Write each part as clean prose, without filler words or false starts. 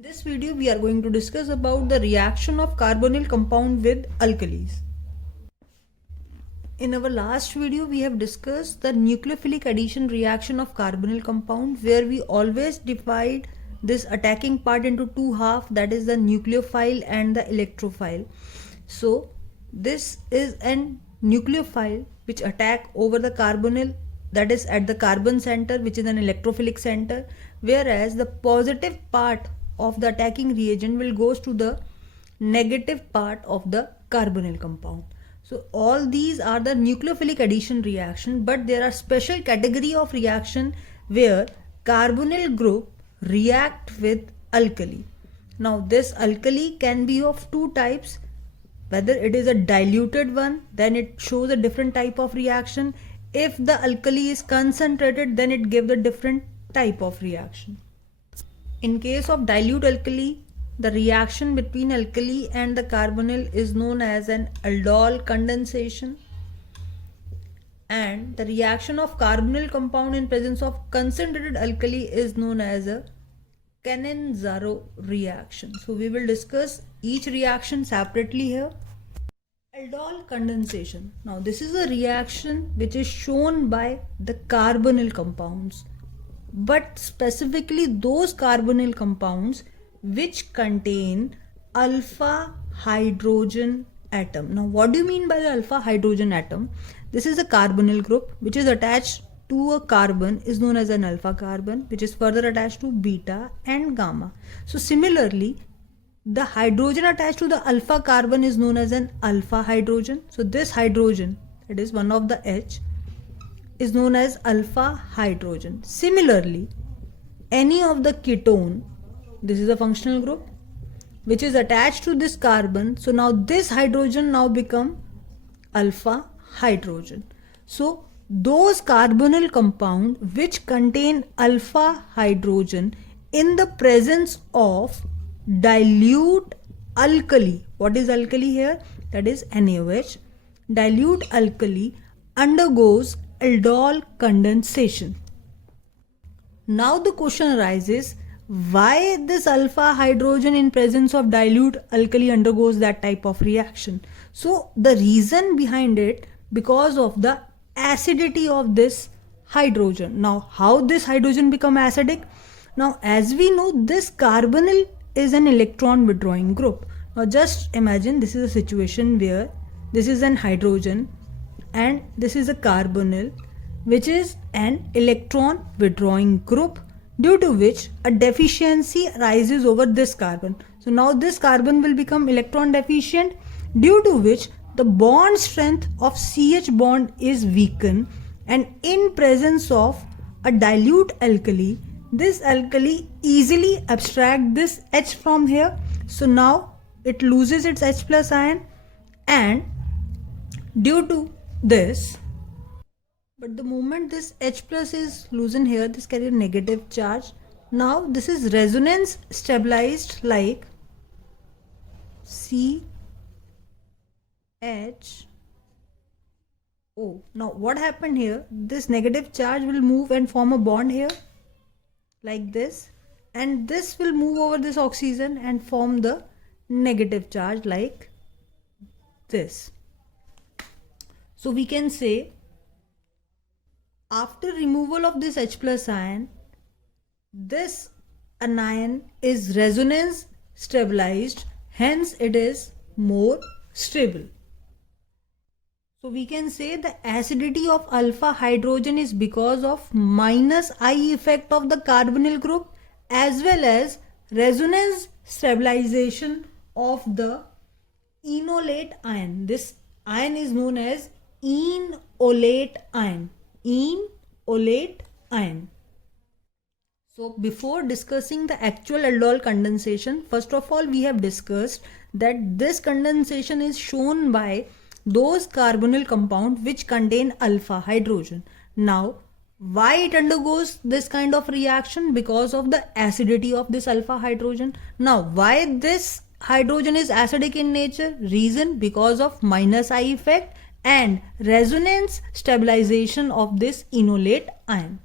In this video we are going to discuss about the reaction of carbonyl compound with alkalis. In our last video we have discussed the nucleophilic addition reaction of carbonyl compound, where we always divide this attacking part into two halves, that is the nucleophile and the electrophile. So this is an nucleophile which attack over the carbonyl, that is at the carbon center, which is an electrophilic center, whereas the positive part of the attacking reagent will goes to the negative part of the carbonyl compound. So all these are the nucleophilic addition reaction, but there are special category of reaction where carbonyl group react with alkali. Now this alkali can be of two types. Whether it is a diluted one, then it shows a different type of reaction. If the alkali is concentrated, then it gives a different type of reaction. In case of dilute alkali, the reaction between alkali and the carbonyl is known as an aldol condensation, and the reaction of carbonyl compound in presence of concentrated alkali is known as a Cannizzaro reaction. So we will discuss each reaction separately here. Aldol condensation. Now this is a reaction which is shown by the carbonyl compounds, but specifically those carbonyl compounds which contain alpha hydrogen atom. Now what do you mean by the alpha hydrogen atom? This is a carbonyl group which is attached to a carbon, is known as an alpha carbon, which is further attached to beta and gamma. So similarly, the hydrogen attached to the alpha carbon is known as an alpha hydrogen. So this hydrogen, that is one of the H, is known as alpha hydrogen. Similarly, any of the ketone, this is a functional group which is attached to this carbon, so now this hydrogen now become alpha hydrogen. So those carbonyl compound which contain alpha hydrogen in the presence of dilute alkali. What is alkali here? That is NaOH. Dilute alkali undergoes aldol condensation. Now the question arises, why this alpha hydrogen in presence of dilute alkali undergoes that type of reaction? So the reason behind it, because of the acidity of this hydrogen. Now how this hydrogen become acidic? Now as we know, this carbonyl is an electron withdrawing group. Now just imagine this is a situation where this is an hydrogen and this is a carbonyl which is an electron withdrawing group, due to which a deficiency arises over this carbon. So now this carbon will become electron deficient, due to which the bond strength of CH bond is weakened, and in presence of a dilute alkali, this alkali easily abstract this H from here. So now it loses its H plus ion, and due to this, but the moment this H plus is loosened here, this carry a negative charge. Now this is resonance stabilized like CHO. Now what happened here? This negative charge will move and form a bond here like this, and this will move over this oxygen and form the negative charge like this. So we can say, after removal of this H plus ion, this anion is resonance stabilized, hence it is more stable. So we can say the acidity of alpha hydrogen is because of minus I effect of the carbonyl group, as well as resonance stabilization of the enolate ion. This ion is known as enolate ion. Enolate ion. So before discussing the actual aldol condensation, first of all we have discussed that this condensation is shown by those carbonyl compound which contain alpha hydrogen. Now why it undergoes this kind of reaction? Because of the acidity of this alpha hydrogen. Now why this hydrogen is acidic in nature? Reason, because of minus I effect and resonance stabilization of this enolate ion.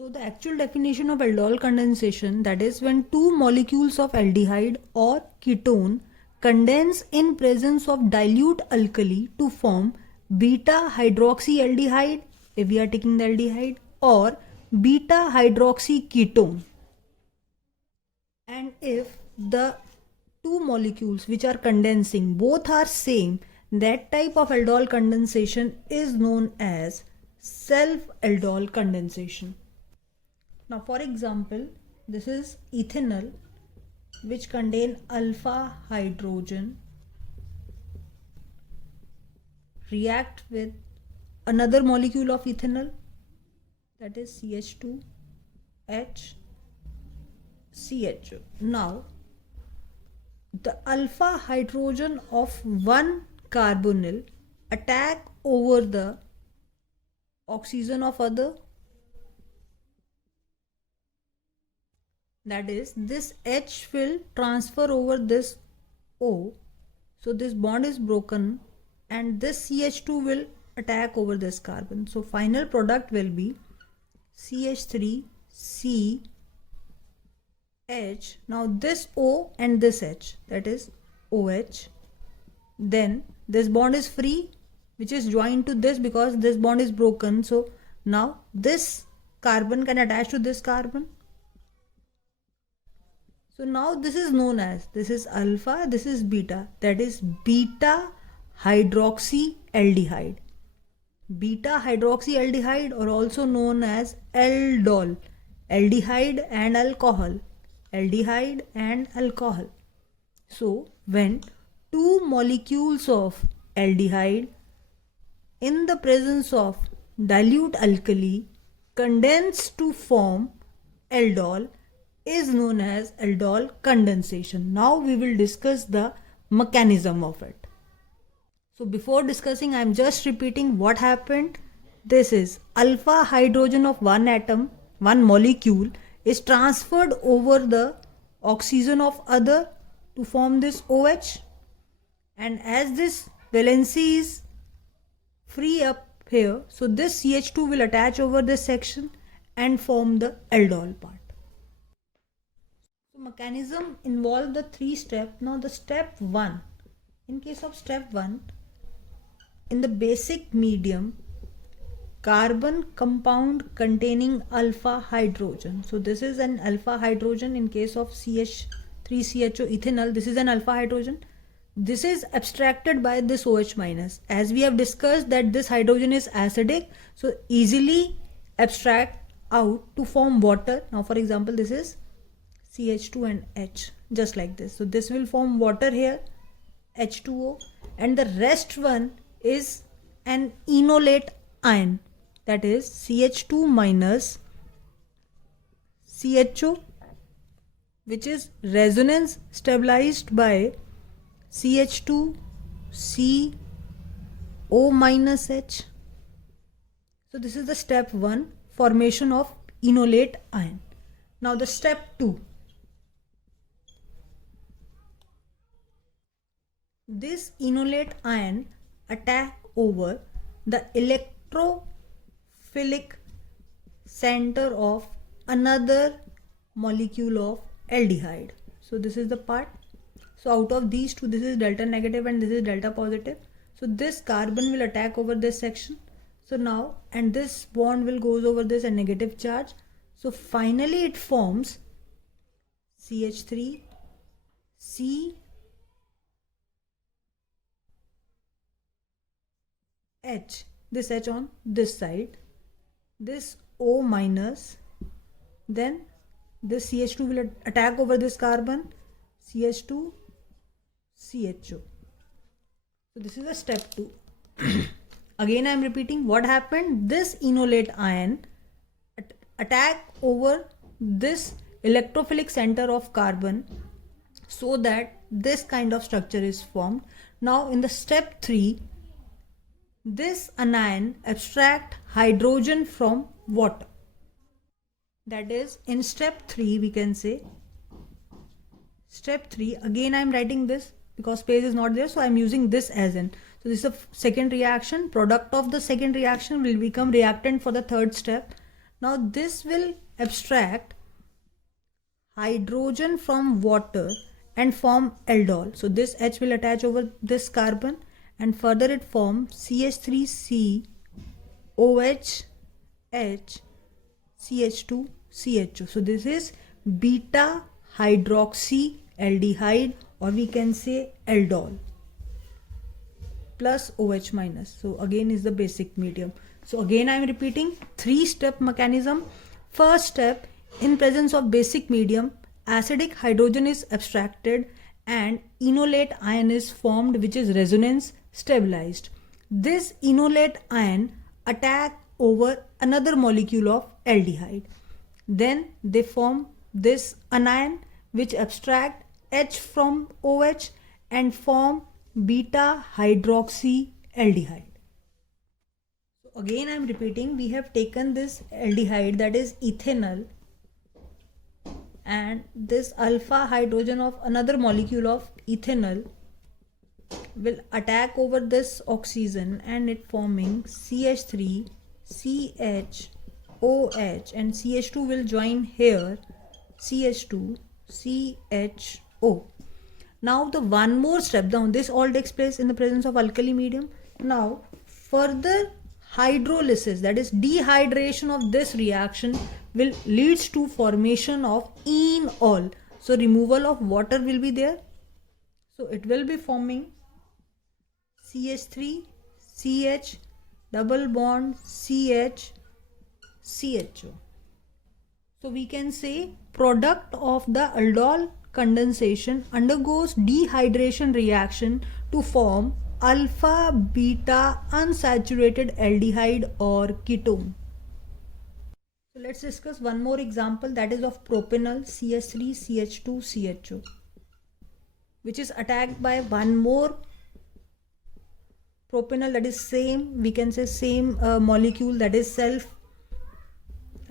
So the actual definition of aldol condensation, that is when two molecules of aldehyde or ketone condense in presence of dilute alkali to form beta hydroxyaldehyde, if we are taking the aldehyde, or beta hydroxy ketone. And if the two molecules which are condensing both are same, that type of aldol condensation is known as self-aldol condensation. Now for example, this is ethanol which contain alpha hydrogen, react with another molecule of ethanol, that is CH2H CHO. Now the alpha hydrogen of one carbonyl attack over the oxygen of other, that is this H will transfer over this O, so this bond is broken and this CH2 will attack over this carbon. So final product will be CH3CH. Now this O and this H, that is OH, then this bond is free which is joined to this because this bond is broken. So now this carbon can attach to this carbon. So now this is known as, this is alpha, this is beta, that is beta hydroxyaldehyde. Beta hydroxyaldehyde, or also known as aldol, aldehyde and alcohol, aldehyde and alcohol. So when two molecules of aldehyde in the presence of dilute alkali condense to form aldol is known as aldol condensation. Now we will discuss the mechanism of it. So before discussing, I am just repeating what happened. This is alpha hydrogen of one atom, one molecule is transferred over the oxygen of other to form this OH, and as this valency is free up here, so this CH2 will attach over this section and form the aldol part. So mechanism involve the three steps. Now the step 1, in case of step 1, in the basic medium, carbon compound containing alpha hydrogen. So this is an alpha hydrogen in case of CH3CHO ethanol. This is an alpha hydrogen. This is abstracted by this OH minus. As we have discussed that this hydrogen is acidic, so easily abstract out to form water. Now for example, this is CH2 and H, just like this. So this will form water here, H2O, and the rest one is an enolate ion, that is CH2 minus CHO, which is resonance stabilized by CH2CO minus H. So this is the step 1, formation of enolate ion. Now the step 2, this enolate ion attack over the electrophilic center of another molecule of aldehyde. So this is the part. So out of these two, this is delta negative and this is delta positive. So this carbon will attack over this section. So now, and this bond will goes over this a negative charge. So finally it forms CH3, H, this H on this side, this O minus, then this CH2 will attack over this carbon, CH2, CHO. So this is a step 2. Again I am repeating what happened. This enolate ion attack over this electrophilic center of carbon so that this kind of structure is formed. Now in the step 3, this anion abstract hydrogen from water. That is, in step 3 we can say, step 3, again I am writing this because space is not there, so I am using this as in. So this is the second reaction. Product of the second reaction will become reactant for the third step. Now this will abstract hydrogen from water and form aldol. So this H will attach over this carbon and further it forms CH3C OH H CH2 CHO. So this is beta hydroxy aldehyde, or we can say aldol plus OH minus. So again is the basic medium. So again I am repeating 3-step mechanism. First step, in presence of basic medium, acidic hydrogen is abstracted and enolate ion is formed, which is resonance stabilized. This enolate ion attack over another molecule of aldehyde. Then they form this anion which abstract H from OH and form beta hydroxy aldehyde. So again I am repeating, we have taken this aldehyde, that is ethanol, and this alpha hydrogen of another molecule of ethanol will attack over this oxygen and it forming CH3 CH OH, and CH2 will join here, CH2 CHO. Now the one more step down, this all takes place in the presence of alkali medium. Now further hydrolysis, that is dehydration of this reaction, will leads to formation of enol. So removal of water will be there. So it will be forming CH3 CH double bond CH CHO. So we can say product of the aldol condensation undergoes dehydration reaction to form alpha beta unsaturated aldehyde or ketone. So let's discuss one more example, that is of propanol CH3 CH2 CHO, which is attacked by one more propanol, that is same, we can say same molecule, that is self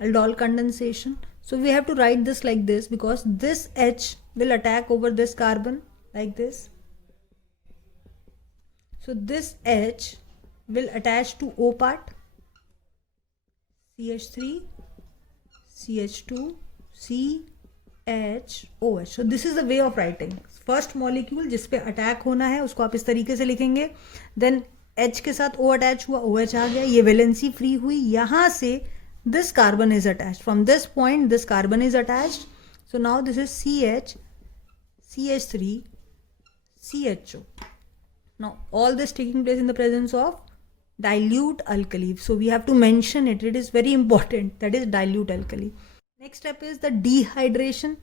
aldol condensation. So we have to write this like this, because this H will attack over this carbon like this. So this H will attach to O part, CH3 CH2 CHOH. So this is the way of writing. First molecule जिस पे attack होना है उसको आप इस तरीके से लिखेंगे, देन H के साथ O अटैच हुआ, OH आ गया, ये वैलेंसी फ्री हुई, यहाँ से this carbon is attached. From this point this carbon is attached. So now this is CH CH3 CHO. Now all this taking place in the presence of dilute alkali. So we have to mention it. It is very important. That is dilute alkali. Next step is the dehydration.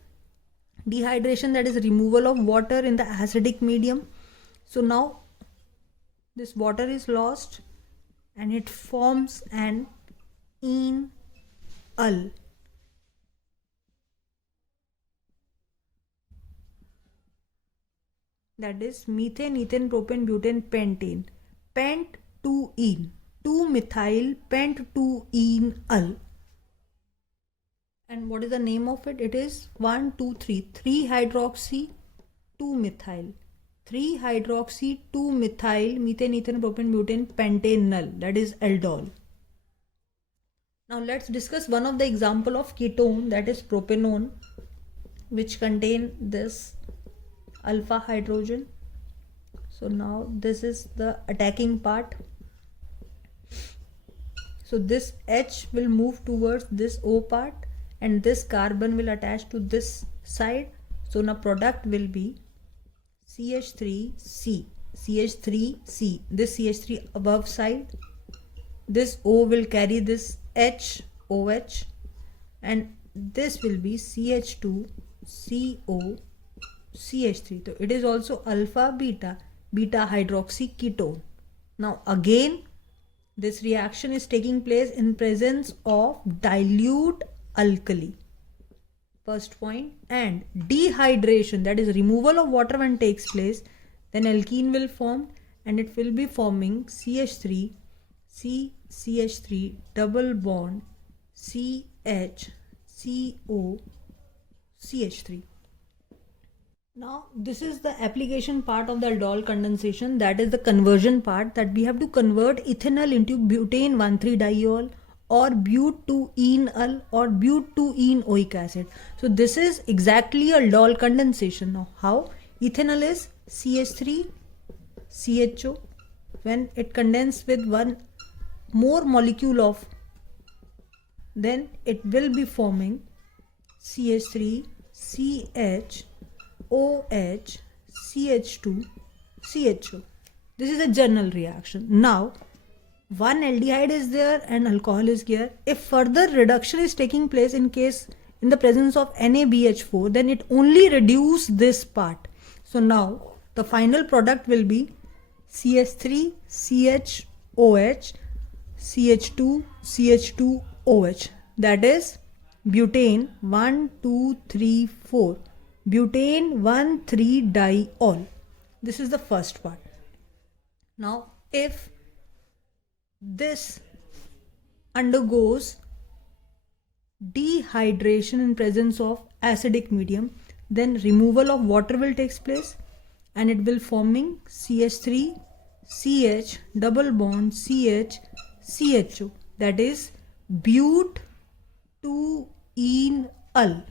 Dehydration, that is removal of water in the acidic medium. So now this water is lost and it forms an enol. That is methane, ethane, propane, butane, pentane. Pent-2-ene, 2-methyl pent-2-enol. And what is the name of it? It is 1, 2, 3. 3-hydroxy 2-methyl. 3-hydroxy 2-methyl methane, ethane, propane, butane, pentanol. That is aldol. Now let's discuss one of the example of ketone, that is propanone, which contain this alpha hydrogen. So now this is the attacking part. So this H will move towards this O part and this carbon will attach to this side. So now product will be CH3C, CH3C, this CH3 above side, this O will carry this H, OH, and this will be CH2, CO, CH3. So it is also alpha beta, beta hydroxy ketone. Now again this reaction is taking place in presence of dilute alkali, first point, and dehydration, that is removal of water when takes place, then alkene will form and it will be forming CH3 C CH3 double bond CH CO CH3. Now this is the application part of the aldol condensation, that is the conversion part, that we have to convert ethanol into butane 1,3-diol or bute-2-enol or bute-2-enoic acid. So this is exactly aldol condensation. Now how? Ethanol is CH3 CHO. When it condenses with one more molecule of, then it will be forming CH3 CH OH CH2 CHO. This is a general reaction. Now one aldehyde is there and alcohol is here. If further reduction is taking place in the presence of NaBH4, then it only reduces this part. So now the final product will be CH3 CHOH CH2 CH2OH, that is butane 1,2,3,4, butane 1,3-diol. This is the first part. Now if this undergoes dehydration in presence of acidic medium, then removal of water will take place and it will forming CH3 CH double bond CH CHO, that is bute-2-enol.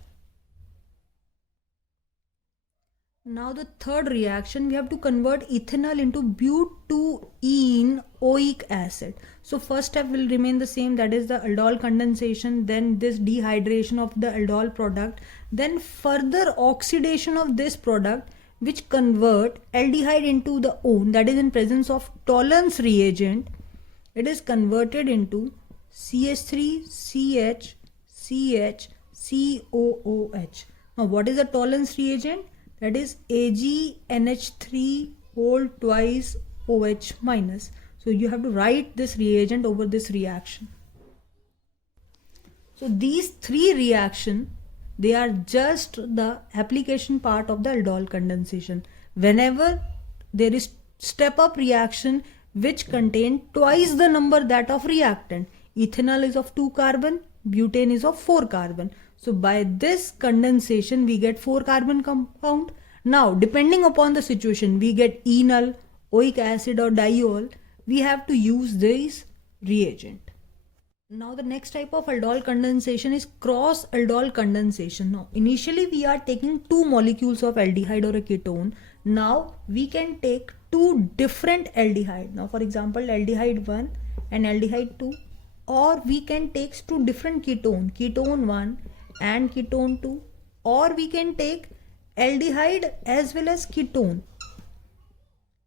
Now the third reaction, we have to convert ethanol into bute-2-enoic acid. So first step will remain the same, that is the aldol condensation, then this dehydration of the aldol product, then further oxidation of this product which convert aldehyde into the one, that is in presence of Tollens reagent, it is converted into CH3 CH CH COOH. Now what is the Tollens reagent? That is AgNH3 whole twice OH minus. So you have to write this reagent over this reaction. So these three reactions, they are just the application part of the aldol condensation. Whenever there is step up reaction which contain twice the number that of reactant, ethanol is of 2 carbon, butane is of 4 carbon. So by this condensation we get 4 carbon compound. Now depending upon the situation, we get enol, oic acid or diol, we have to use this reagent. Now the next type of aldol condensation is cross aldol condensation. Now initially we are taking two molecules of aldehyde or a ketone. Now we can take two different aldehyde. Now for example aldehyde 1 and aldehyde 2, or we can take two different ketone, ketone 1 and ketone 2, or we can take aldehyde as well as ketone,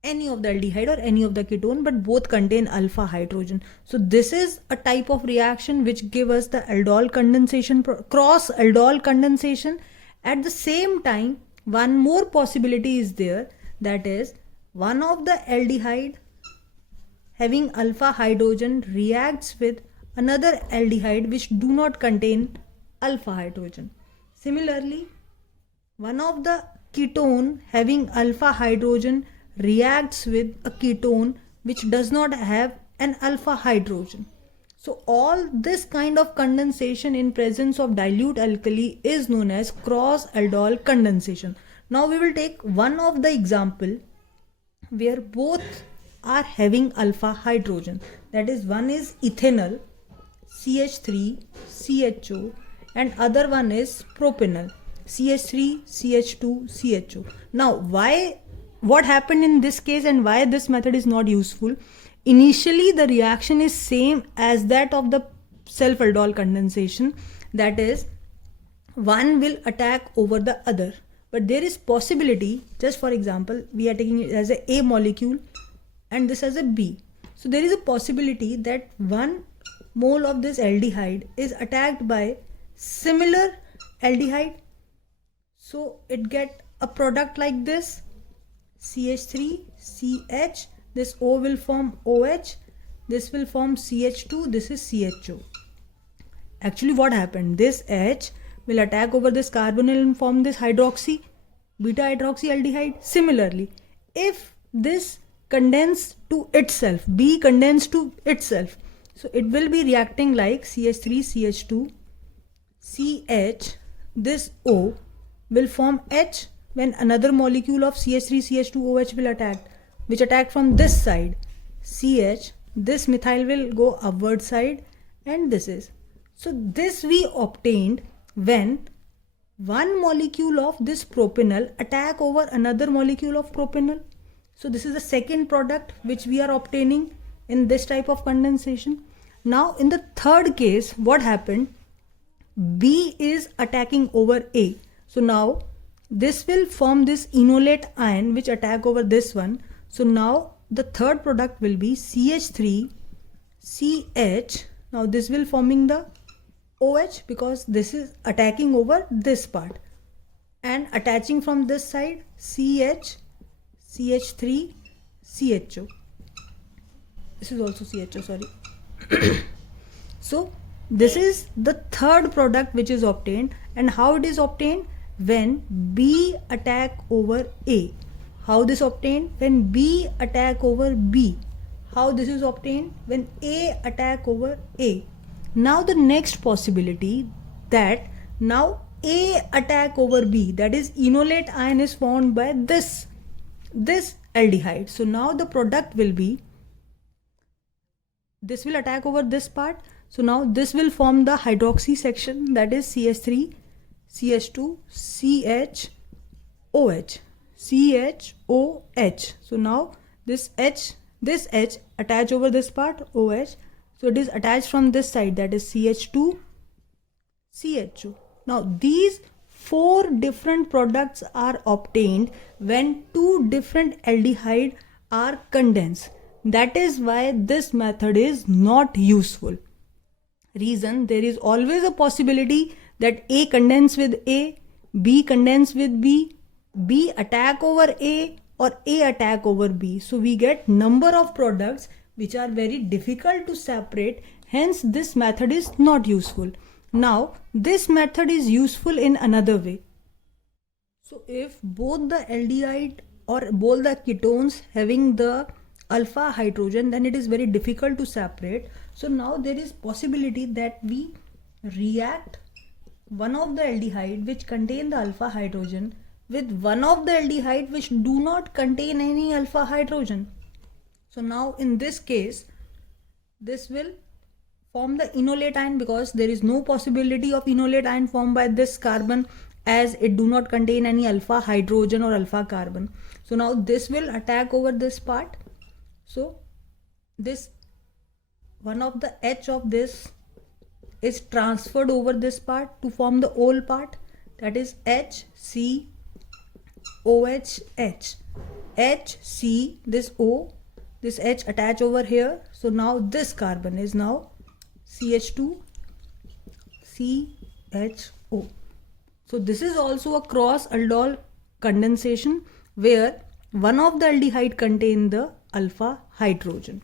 any of the aldehyde or any of the ketone, but both contain alpha hydrogen. So this is a type of reaction which give us the aldol condensation, cross aldol condensation. At the same time, one more possibility is there, that is one of the aldehyde having alpha hydrogen reacts with another aldehyde which do not contain alpha hydrogen. Similarly, one of the ketone having alpha hydrogen reacts with a ketone which does not have an alpha hydrogen. So all this kind of condensation in presence of dilute alkali is known as cross aldol condensation. Now we will take one of the example where both are having alpha hydrogen, that is one is ethanol CH3 CHO and other one is propanol CH3 CH2 CHO. Now what happened in this case and why this method is not useful? Initially the reaction is same as that of the self aldol condensation, that is one will attack over the other, but there is possibility, just for example we are taking it as a molecule and this as a B. So there is a possibility that 1 mole of this aldehyde is attacked by similar aldehyde, so it get a product like this CH3 CH, this O will form OH, this will form CH2, this is CHO. Actually what happened, this H will attack over this carbonyl and form this hydroxy, beta hydroxyaldehyde. Similarly, if this condense to itself, B condense to itself, so it will be reacting like CH3 CH2 CH, this O will form H when another molecule of CH3 CH2OH will attack, which attack from this side CH, this methyl will go upward side and this is. So this we obtained when one molecule of this propanol attack over another molecule of propanol. So this is the second product which we are obtaining in this type of condensation. Now in the third case, what happened? B is attacking over A. So now this will form this enolate ion which attack over this one. So now the third product will be CH3 CH. Now this will forming the OH because this is attacking over this part, and attaching from this side CH CH3 CHO. This is also CHO, sorry. So this is the third product which is obtained. And how it is obtained? When B attack over A. How this obtained? When B attack over B. How this is obtained? When A attack over A. Now the next possibility, that now A attack over B, that is enolate ion is formed by this aldehyde. So now the product will be, this will attack over this part. So now this will form the hydroxy section, that is CH3 CH2 CHOH CHOH. So now this H attach over this part OH. So it is attached from this side, that is CH2 CHO. Now these 4 different products are obtained when 2 different aldehyde are condensed. That is why this method is not useful. Reason: there is always a possibility that A condense with A, B condense with B, B attack over A, or A attack over B. So we get number of products which are very difficult to separate. Hence this method is not useful. Now this method is useful in another way. So if both the aldehyde or both the ketones having the alpha hydrogen, then it is very difficult to separate. So now there is possibility that we react one of the aldehyde which contain the alpha hydrogen with one of the aldehyde which do not contain any alpha hydrogen. So now in this case, this will form the enolate ion, because there is no possibility of enolate ion formed by this carbon, as it do not contain any alpha hydrogen or alpha carbon. So now this will attack over this part. So this one of the H of this is transferred over this part to form the whole part, that is HCOH H. HC, this O, this H attach over here. So now this carbon is now CH2 CHO. So this is also a cross aldol condensation where one of the aldehyde contain the alpha hydrogen.